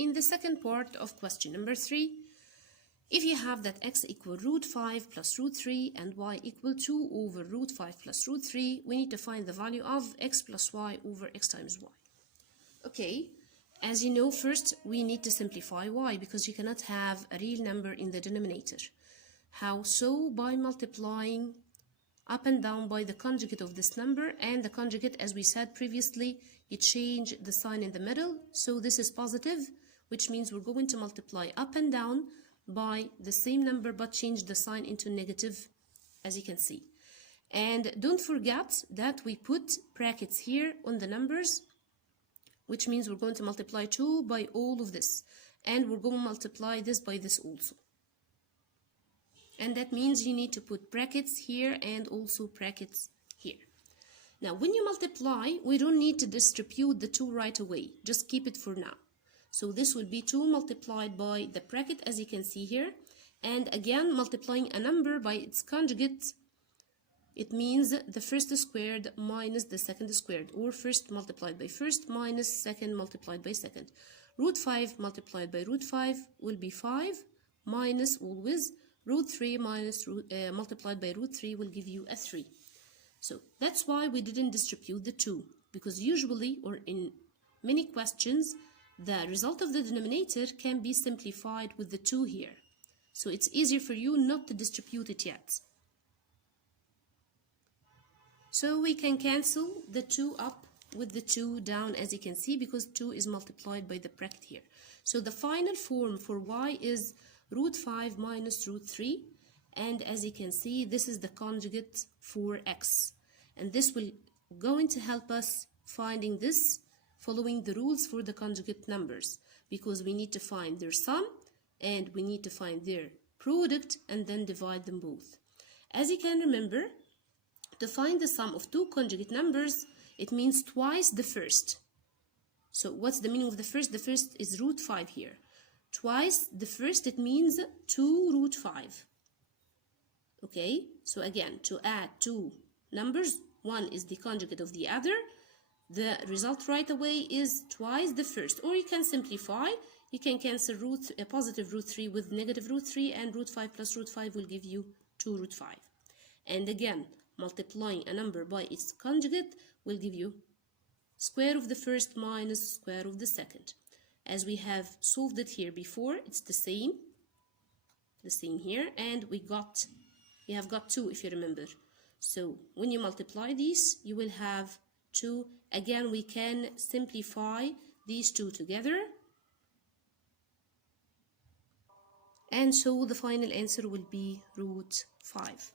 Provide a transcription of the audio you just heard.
In the second part of question number 3, if you have that x equal root 5 plus root 3 and y equal 2 over root 5 plus root 3, we need to find the value of x plus y over x times y. Okay, as you know, first we need to simplify y because you cannot have a real number in the denominator. How so? By multiplying up and down by the conjugate of this number, and the conjugate, as we said previously, you change the sign in the middle, so this is positive, which means we're going to multiply up and down by the same number but change the sign into negative, as you can see. And don't forget that we put brackets here on the numbers, which means we're going to multiply 2 by all of this, and we're going to multiply this by this also. And that means you need to put brackets here and also brackets here. Now when you multiply, we don't need to distribute the 2 right away, just keep it for now. So this will be 2 multiplied by the bracket, as you can see here, and again multiplying a number by its conjugate, it means the first squared minus the second squared, or first multiplied by first minus second multiplied by second. Root 5 multiplied by root 5 will be 5 minus always root 3 minus multiplied by root 3 will give you a 3. So that's why we didn't distribute the 2, because usually, or in many questions, the result of the denominator can be simplified with the 2 here. So it's easier for you not to distribute it yet. So we can cancel the 2 up with the 2 down, as you can see, because 2 is multiplied by the bracket here. So the final form for y is root 5 minus root 3, and as you can see, this is the conjugate for x. And this will going to help us finding this, following the rules for the conjugate numbers, because we need to find their sum and we need to find their product and then divide them both. As you can remember, to find the sum of 2 conjugate numbers, it means twice the first. So what's the meaning of the first? The first is root 5 here. Twice the first, it means 2 root 5. Okay, so again, to add 2 numbers, one is the conjugate of the other. The result right away is twice the first, or you can simplify. You can cancel a positive root 3 with negative root 3, and root 5 plus root 5 will give you 2 root 5. And again, multiplying a number by its conjugate will give you square of the first minus square of the second. As we have solved it here before, it's the same here, and we have got 2 if you remember. So when you multiply these, you will have 2. Again, we can simplify these 2 together, and so the final answer will be root 5.